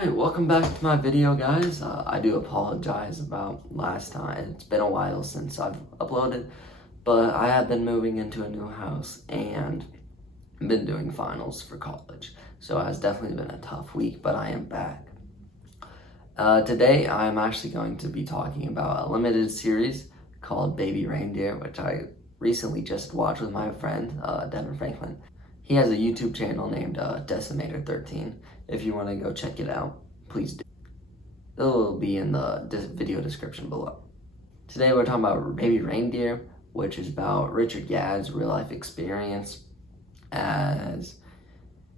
Hey, welcome back to my video, guys. I do apologize about last time. It's been a while since I've uploaded, but I have been moving into a new house and been doing finals for college. So it has definitely been a tough week, but I am back. Today, I'm actually going to be talking about a limited series called Baby Reindeer, which I recently just watched with my friend, Devin Franklin. He has a YouTube channel named Decimator13. If you want to go check it out, please do. It'll be in the video description below. Today we're talking about Baby Reindeer, which is about Richard Gadd's real life experience as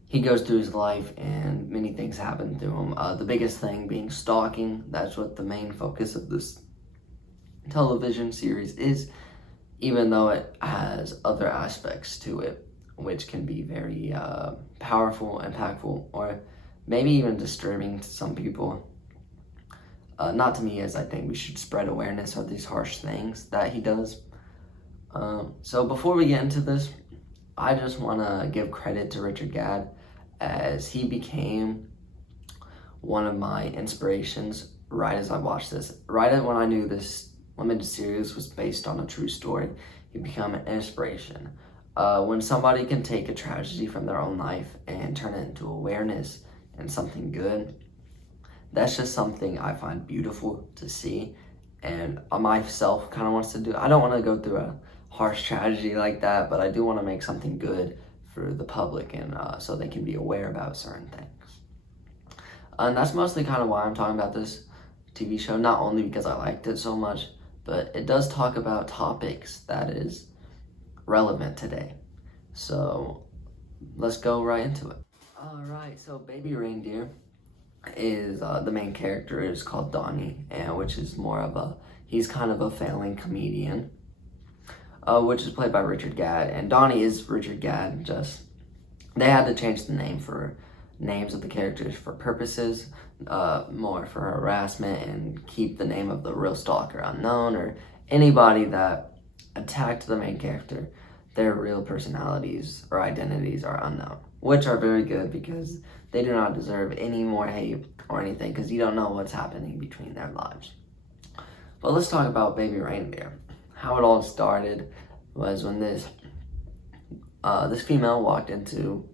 he goes through his life and many things happen to him. The biggest thing being stalking. That's what the main focus of this television series is, even though it has other aspects to it which can be very powerful, impactful, or maybe even disturbing to some people. Not to me, as I think we should spread awareness of these harsh things that he does. So before we get into this, I just want to give credit to Richard Gadd, as he became one of my inspirations right as I watched this. Right when I knew this limited series was based on a true story, he became an inspiration. When somebody can take a tragedy from their own life and turn it into awareness and something good, that's just something I find beautiful to see, and myself kind of wants to do. I don't want to go through a harsh tragedy like that, but I do want to make something good for the public, and so they can be aware about certain things. And that's mostly kind of why I'm talking about this TV show, not only because I liked it so much, but it does talk about topics that is relevant today. So let's go right into it. Alright, so Baby Reindeer is the main character is called Donnie, and which is more of he's kind of a failing comedian, which is played by Richard Gadd. And Donnie is Richard Gadd, just they had to change the names of the characters for purposes, more for harassment, and keep the name of the real stalker unknown, or anybody that attacked the main character, their real personalities or identities are unknown, which are very good because they do not deserve any more hate or anything, because you don't know what's happening between their lives. But let's talk about Baby Reindeer. How it all started was when this female walked into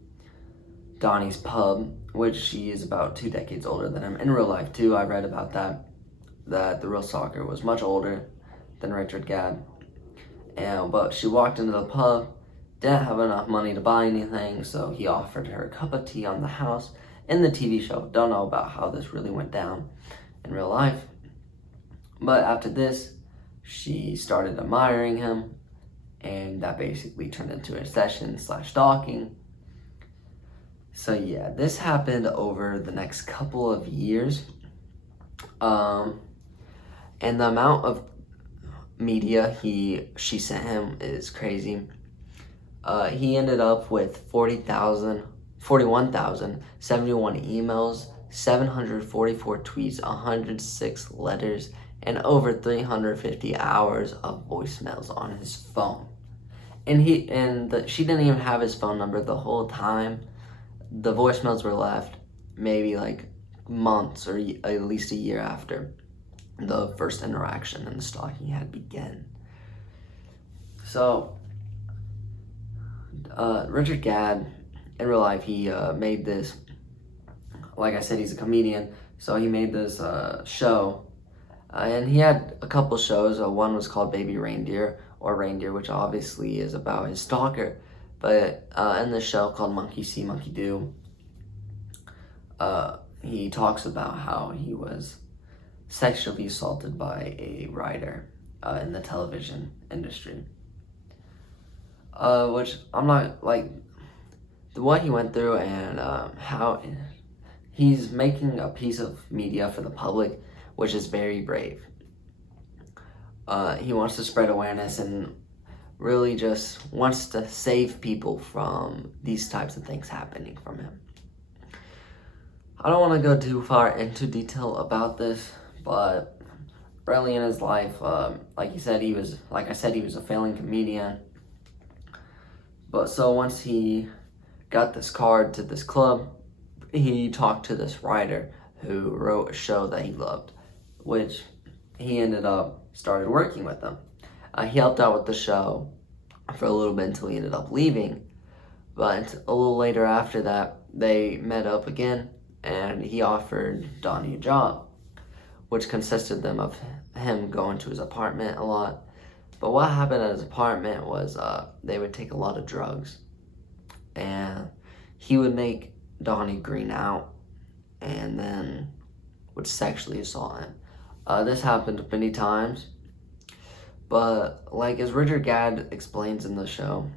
Donnie's pub, which she is about 2 decades older than him. In real life too, I read about that the real stalker was much older than Richard Gadd. But she walked into the pub, didn't have enough money to buy anything, so he offered her a cup of tea on the house in the TV show. Don't know about how this really went down in real life. But after this, she started admiring him, and that basically turned into a session/stalking. So yeah, this happened over the next couple of years. And the amount of media she sent him is crazy. He ended up with 41,071 emails, 744 tweets, 106 letters, and over 350 hours of voicemails on his phone. And she didn't even have his phone number the whole time. The voicemails were left maybe like months or at least a year after the first interaction and the stalking had begun. So Richard Gadd, in real life, he made this, like I said, he's a comedian, so he made this show, and he had a couple shows. One was called Baby Reindeer, or Reindeer, which obviously is about his stalker, but in the show called Monkey See, Monkey Do, he talks about how he was sexually assaulted by a writer in the television industry. Which I'm not, like, what he went through, and how he's making a piece of media for the public, which is very brave. He wants to spread awareness and really just wants to save people from these types of things happening from him. I don't want to go too far into detail about this, but early in his life, like I said, he was a failing comedian. But so once he got this card to this club, he talked to this writer who wrote a show that he loved, which he ended up started working with them. He helped out with the show for a little bit until he ended up leaving. But a little later after that, they met up again, and he offered Donnie a job, which consisted them of him going to his apartment a lot. But what happened at his apartment was they would take a lot of drugs, and he would make Donnie green out, and then would sexually assault him. This happened many times, but like as Richard Gadd explains in the show,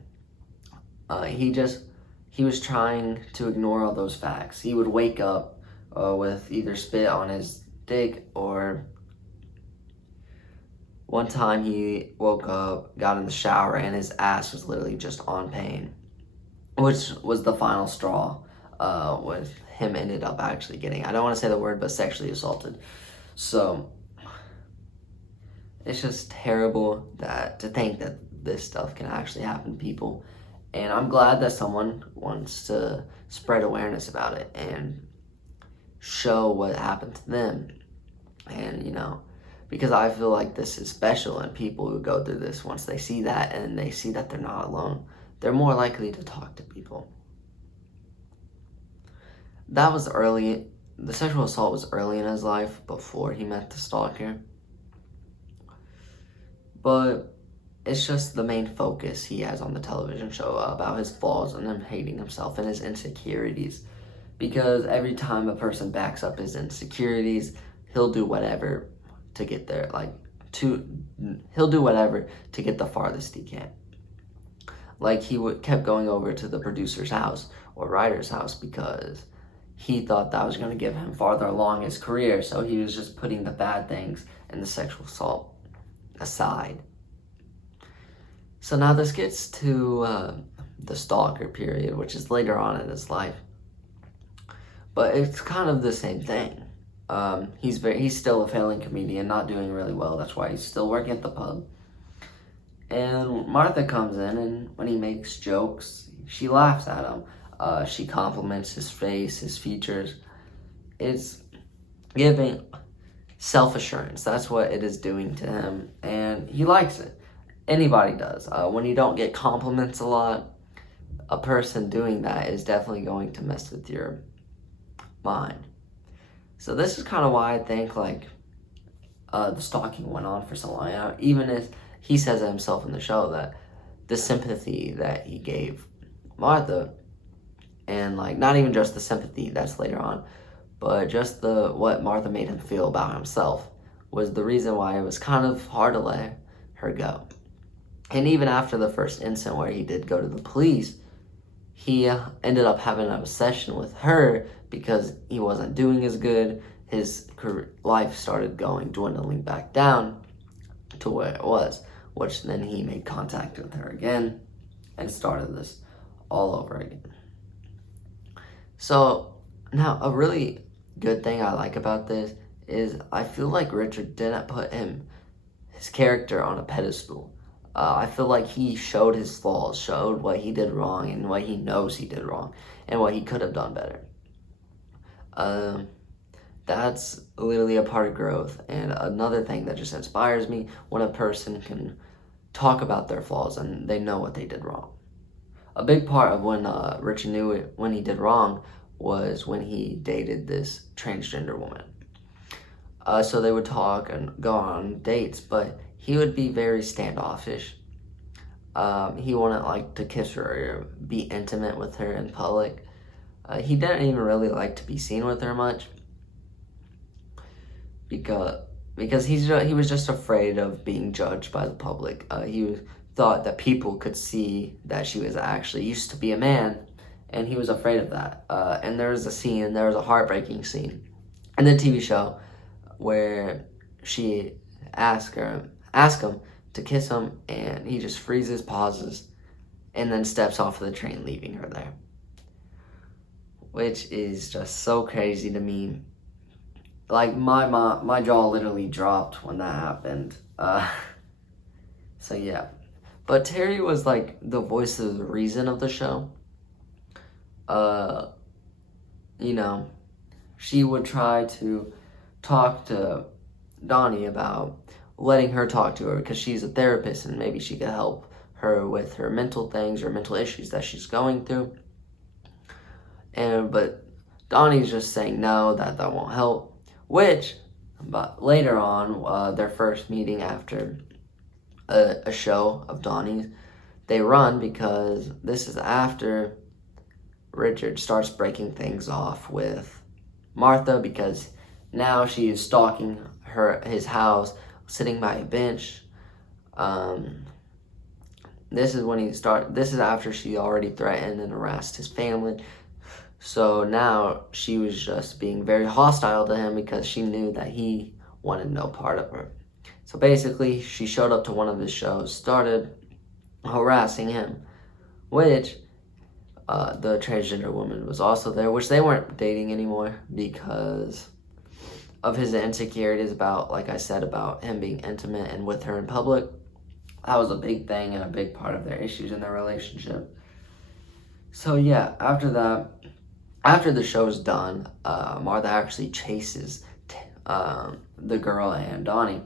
he was trying to ignore all those facts. He would wake up with either spit on his dick, or one time he woke up, got in the shower, and his ass was literally just on pain, which was the final straw with him ended up actually getting, I don't want to say the word, but sexually assaulted. So it's just terrible to think that this stuff can actually happen to people. And I'm glad that someone wants to spread awareness about it and show what happened to them. And, because I feel like this is special, and people who go through this, once they see that and they see that they're not alone, they're more likely to talk to people. That was early. The sexual assault was early in his life before he met the stalker. But it's just the main focus he has on the television show about his flaws and him hating himself and his insecurities. Because every time a person backs up his insecurities, he'll do whatever to get there. He'll do whatever to get the farthest he can. Like he kept going over to the producer's house or writer's house because he thought that was going to give him farther along his career. So he was just putting the bad things and the sexual assault aside. So now this gets to the stalker period, which is later on in his life. But it's kind of the same thing. He's still a failing comedian, not doing really well. That's why he's still working at the pub. And Martha comes in, and when he makes jokes, she laughs at him. She compliments his face, his features. It's giving self-assurance. That's what it is doing to him, and he likes it. Anybody does. When you don't get compliments a lot, a person doing that is definitely going to mess with your mind. So this is kind of why I think the stalking went on for so long. Even as he says it himself in the show, that the sympathy that he gave Martha, and not even just the sympathy, that's later on, but just what Martha made him feel about himself was the reason why it was kind of hard to let her go. And even after the first incident where he did go to the police, he ended up having an obsession with her because he wasn't doing as good. His life started dwindling back down to where it was, which then he made contact with her again and started this all over again. So now a really good thing I like about this is I feel like Richard didn't put his character on a pedestal. I feel like he showed his flaws, showed what he did wrong and what he knows he did wrong and what he could have done better. That's literally a part of growth, and another thing that just inspires me when a person can talk about their flaws and they know what they did wrong. A big part of when Richard knew it, when he did wrong, was when he dated this transgender woman. So they would talk and go on dates, but he would be very standoffish. He wouldn't like to kiss her or be intimate with her in public. He didn't even really like to be seen with her much because he was just afraid of being judged by the public. He thought that people could see that she was actually used to be a man, and he was afraid of that. And there was a heartbreaking scene in the TV show where she asked him to kiss him, and he just freezes, pauses, and then steps off of the train, leaving her there. Which is just so crazy to me. My jaw literally dropped when that happened. So yeah. But Terry was the voice of the reason of the show. she would try to talk to Donnie about letting her talk to her because she's a therapist and maybe she could help her with her mental things or mental issues that she's going through. But Donnie's just saying no, that won't help. But later on, their first meeting after a show of Donnie's, they run because this is after Richard starts breaking things off with Martha because now she is stalking his house, sitting by a bench. This is after she already threatened and harassed his family. So now she was just being very hostile to him because she knew that he wanted no part of her. So basically, she showed up to one of his shows, started harassing him, which the transgender woman was also there, which they weren't dating anymore because of his insecurities about, like I said, about him being intimate and with her in public. That was a big thing and a big part of their issues in their relationship. So yeah, after the show's done, Martha actually chases the girl and Donnie.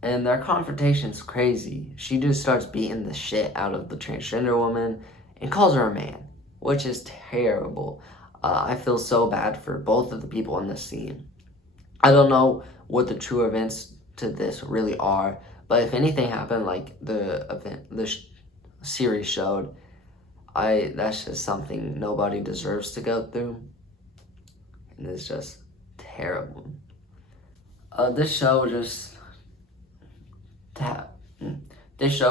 And their confrontation's crazy. She just starts beating the shit out of the transgender woman and calls her a man, which is terrible. I feel so bad for both of the people in this scene. I don't know what the true events to this really are, but if anything happened like the series showed, that's just something nobody deserves to go through, and it's just terrible. This show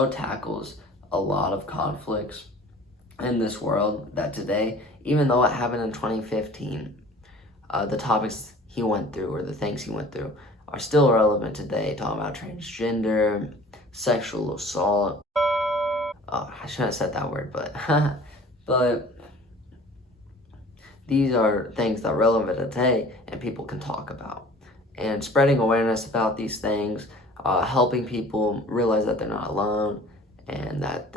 tackles a lot of conflicts in this world that today, even though it happened in 2015, the topics he went through or the things he went through are still relevant today, talking about transgender, sexual assault. Oh, I shouldn't have said that word, but these are things that are relevant today and people can talk about. And spreading awareness about these things, helping people realize that they're not alone and that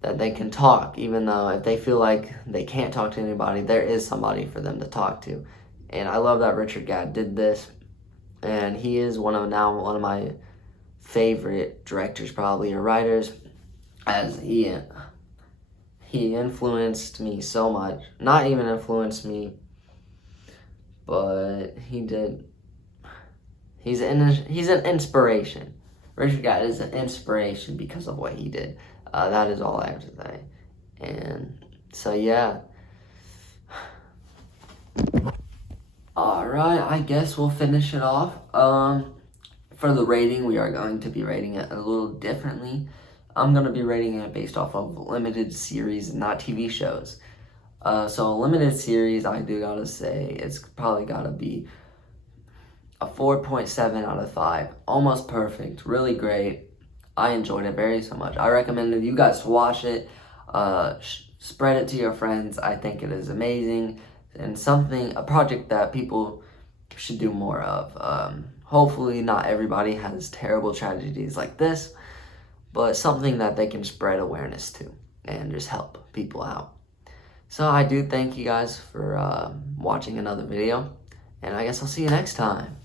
that they can talk, even though if they feel like they can't talk to anybody, there is somebody for them to talk to. And I love that Richard Gadd did this, and he is one of my favorite directors, probably, or writers, as he influenced me so much. Not even influenced me, but he did. He's an inspiration. Richard Gadd is an inspiration because of what he did. That is all I have to say. And so, yeah. Alright, I guess we'll finish it off. For the rating, we are going to be rating it a little differently. I'm going to be rating it based off of limited series, not TV shows. So a limited series, I do gotta say, it's probably gotta be a 4.7 out of 5. Almost perfect. Really great. I enjoyed it very so much. I recommend you guys to watch it. Spread it to your friends. I think it is amazing. And a project that people should do more of. Hopefully not everybody has terrible tragedies like this, but something that they can spread awareness to and just help people out. So I do thank you guys for watching another video, and I guess I'll see you next time.